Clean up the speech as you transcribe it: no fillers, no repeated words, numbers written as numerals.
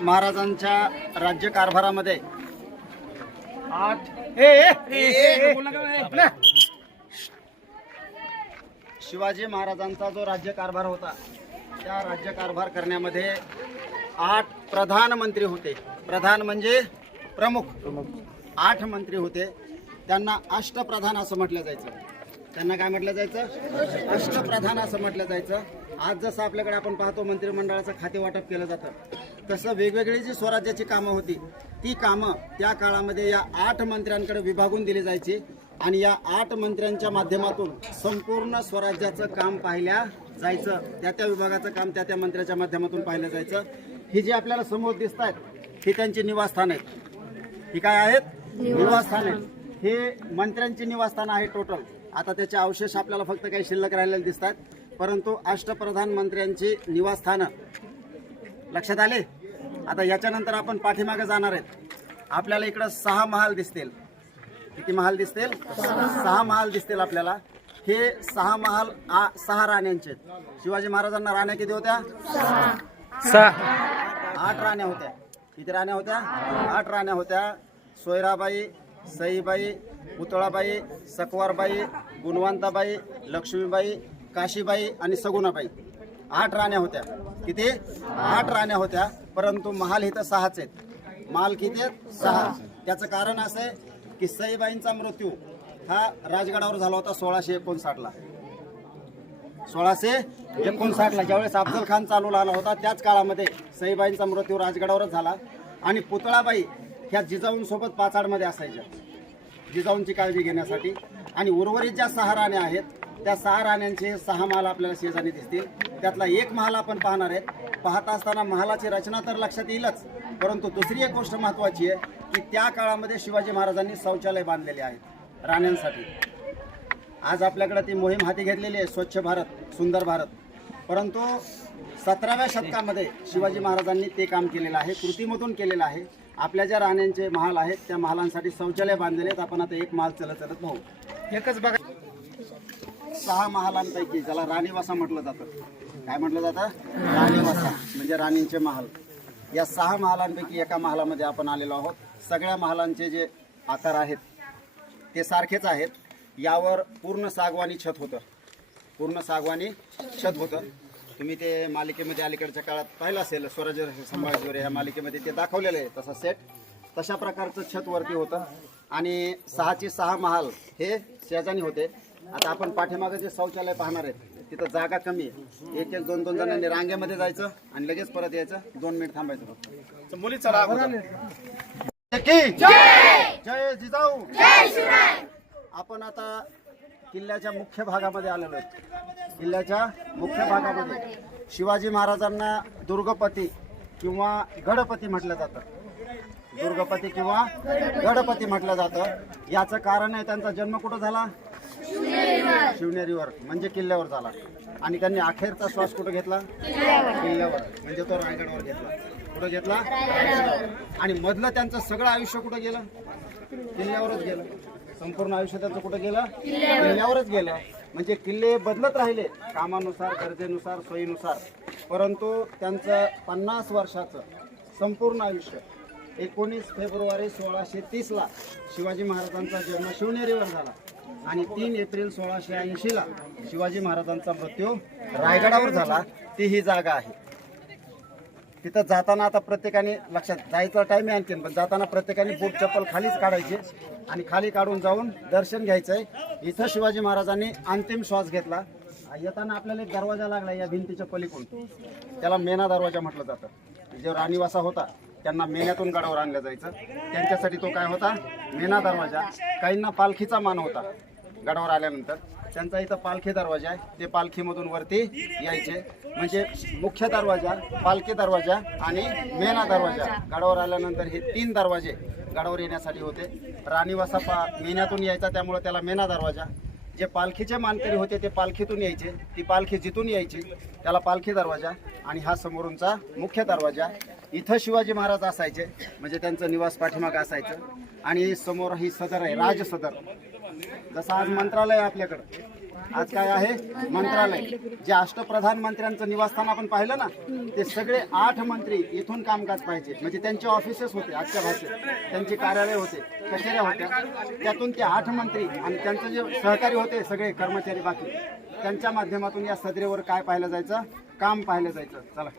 महाराजांच्या राज्यकारभारामध्ये शिवाजी महाराजांचा जो राज्यकारभार होता त्या राज्यकारभार करण्यामध्ये 8 प्रधानमंत्री होते. प्रधान म्हणजे प्रमुख. 8 मंत्री होते. त्यांना अष्टप्रधान असं म्हटलं जायचं. त्यांना काय म्हटलं जायचं? अष्टप्रधान असं म्हटलं जायचं. आज जसं आपल्याकडे आपण पाहतो मंत्रिमंडळाचं खाते वाटप केलं जातं, तसं वेगवेगळी जी स्वराज्याची कामं होती ती कामं त्या काळामध्ये या 8 मंत्र्यांकडे विभागून दिली जायची आणि या 8 मंत्र्यांच्या माध्यमातून संपूर्ण स्वराज्याचं काम पाहिल्या जायचं. त्या विभागाचं काम त्या मंत्र्याच्या माध्यमातून पाहिलं जायचं. ही जी आपल्याला समोर दिसत आहेत ही त्यांची निवासस्थान आहेत. ही काय आहेत? निवासस्थान आहेत. हे मंत्र्यांची निवासस्थान आहे टोटल. आता त्याचे अवशेष आपल्याला फक्त काही शिल्लक राहिलेले दिसतात, परंतु अष्टप्रधान मंत्र्यांची निवासस्थानं लक्षात आले. आता याच्यानंतर आपण पाठीमागे जाणार आहेत. आपल्याला इकडं 6 महाल दिसतील. किती महाल दिसतील? 6 महाल दिसतील आपल्याला. हे 6 महाल 6 राण्यांचे. शिवाजी महाराजांना राण्या किती होत्या? 8 राण्या होत्या. किती राण्या होत्या? 8 राण्या होत्या. सोयराबाई, सईबाई, पुतळाबाई, सकवारबाई, गुणवंताबाई, लक्ष्मीबाई, काशीबाई आणि सगुणाबाई. 8 राण्या होत्या. किती? 8 राण्या होत्या. परंतु महाल इथं 6च आहेत. महाल किती आहेत? 6. त्याचं कारण असं आहे की सईबाईंचा मृत्यू हा राजगडावर झाला होता 1659ला. 1659ला ज्यावेळेस अफजल खान चालू आला होता त्याच काळामध्ये सईबाईंचा मृत्यू राजगडावरच झाला. आणि पुतळाबाई ह्या जिजाऊंसोबत पाचाडमध्ये असायच्या जिजाऊंची काळजी घेण्यासाठी. आणि उर्वरित ज्या 6 राण्या आहेत त्या 6 राण्यांचे 6 महाल आपल्याला शेजारी दिसतील. त्यातला एक महाल आपण पाहणार आहेत. पाहत असताना महालाची रचना तर लक्षात येईलच, परंतु दुसरी एक गोष्ट महत्त्वाची आहे की त्या काळामध्ये शिवाजी महाराजांनी शौचालय बांधलेले आहेत राण्यांसाठी. आज आपल्याकडे ती मोहीम हाती घेतलेली आहे स्वच्छ भारत सुंदर भारत, परंतु 17व्या शतकामध्ये शिवाजी महाराजांनी ते काम केलेलं आहे, कृतीमधून केलेलं आहे. आपल्या ज्या राण्यांचे महाल आहेत त्या महालांसाठी शौचालय बांधलेले आहेत. आपण आता एक महाल चलत पाहू. एकच बघा. 6 महालांपैकी ज्याला राणीवासा म्हटलं जातं. काय म्हटलं जातं? राणीवासा म्हणजे राणींचे महाल. या 6 महालांपैकी एका महालामध्ये आपण आलेलो आहोत. सगळ्या महालांचे जे आकार आहेत ते सारखेच आहेत. यावर पूर्ण सागवानी छत होतं. पूर्ण सागवानी छत होतं. तुम्ही ते मालिकेमध्ये अलीकडच्या काळात पाहिलं असेल, स्वराज्य संभाजीवर ह्या मालिकेमध्ये ते दाखवलेलं आहे. तसा सेट तशा प्रकारचं छत वरती होतं. आणि 6चे 6 महाल हे शेजारी होते. आता आपण पाठीमागे जे शौचालय पाहणार आहेत तिथं जागा कमी आहे. 1-1, 2-2 जणांनी रांगेमध्ये जायचं आणि लगेच परत यायचं. 2 मिनिट थांबायचं. मुली चला. जय जिजाऊ. आपण आता किल्ल्याच्या मुख्य भागामध्ये आलेलो आहोत. किल्ल्याच्या मुख्य भागामध्ये शिवाजी महाराजांना दुर्गपती किंवा गडपती म्हटलं जातं. दुर्गपती किंवा गडपती म्हटलं जातं. याचं कारण आहे त्यांचा जन्म कुठं झाला? शिवनेरीवर म्हणजे किल्ल्यावर झाला. आणि त्यांनी अखेरचा श्वास कुठं घेतला? किल्ल्यावर म्हणजे तो रायगडावर घेतला. कुठं घेतला? आणि मधलं त्यांचं सगळं आयुष्य कुठं गेलं? किल्ल्यावरच गेलं. संपूर्ण आयुष्य त्यांचं कुठं गेलं? किल्ल्यावरच गेलं. म्हणजे किल्ले बदलत राहिले कामानुसार, गरजेनुसार, सोयीनुसार, परंतु त्यांचं 50 वर्षाचं संपूर्ण आयुष्य 19 फेब्रुवारी 1630ला शिवाजी महाराजांचा जन्म शिवनेरीवर झाला आणि 3 एप्रिल 1680ला शिवाजी महाराजांचा मृत्यू रायगडावर झाला. ती ही जागा आहे. तिथं जाताना आता प्रत्येकाने लक्षात जायचा टाइम आहे आणखीन, पण जाताना प्रत्येकाने बूट चप्पल खालीच काढायचे आणि खाली काढून जाऊन दर्शन घ्यायचंय. इथं शिवाजी महाराजांनी अंतिम श्वास घेतला. येताना आपल्याला एक दरवाजा लागला या भिंतीच्या पलीकडून. त्याला मेना दरवाजा म्हटलं जातं. जो राणीवासा होता त्यांना मेन्यातून गडावर आणलं जायचं. त्यांच्यासाठी तो काय होता? मेना दरवाजा. काहींना पालखीचा मान होता. गडावर आल्यानंतर त्यांचा इथं पालखी दरवाजा आहे. ते पालखीमधून वरती यायचे. म्हणजे मुख्य दरवाजा, पालखी दरवाजा आणि मेना दरवाजा. गडावर आल्यानंतर हे 3 दरवाजे गडावर येण्यासाठी होते. राणीवासा मेन्यातून यायचा त्यामुळे त्याला मेना दरवाजा. जे पालखीचे मानकरी होते ते पालखीतून यायचे. ती पालखी जिथून यायची त्याला पालखी दरवाजा. आणि हा समोरूनचा मुख्य दरवाजा. इथं शिवाजी महाराज असायचे म्हणजे त्यांचं निवास पाठीमागं असायचं. आणि समोर ही सदर आहे, राजसदर. जसं आज मंत्रालय आपल्याकडं आज काय आहे? मंत्रालय. जे अष्टप्रधानमंत्र्यांचं निवासस्थान आपण पाहिलं ना, ते सगळे 8 मंत्री इथून कामकाज पाहिजे. म्हणजे त्यांचे ऑफिसेस होते आजच्या भाषेत, त्यांचे कार्यालय होते, कचेऱ्या होत्या. त्यातून ते 8 मंत्री आणि त्यांचे जे सहकारी होते सगळे कर्मचारी बाकी, त्यांच्या माध्यमातून या सदरेवर काय पाहिलं जायचं? काम पाहिलं जायचं. चला.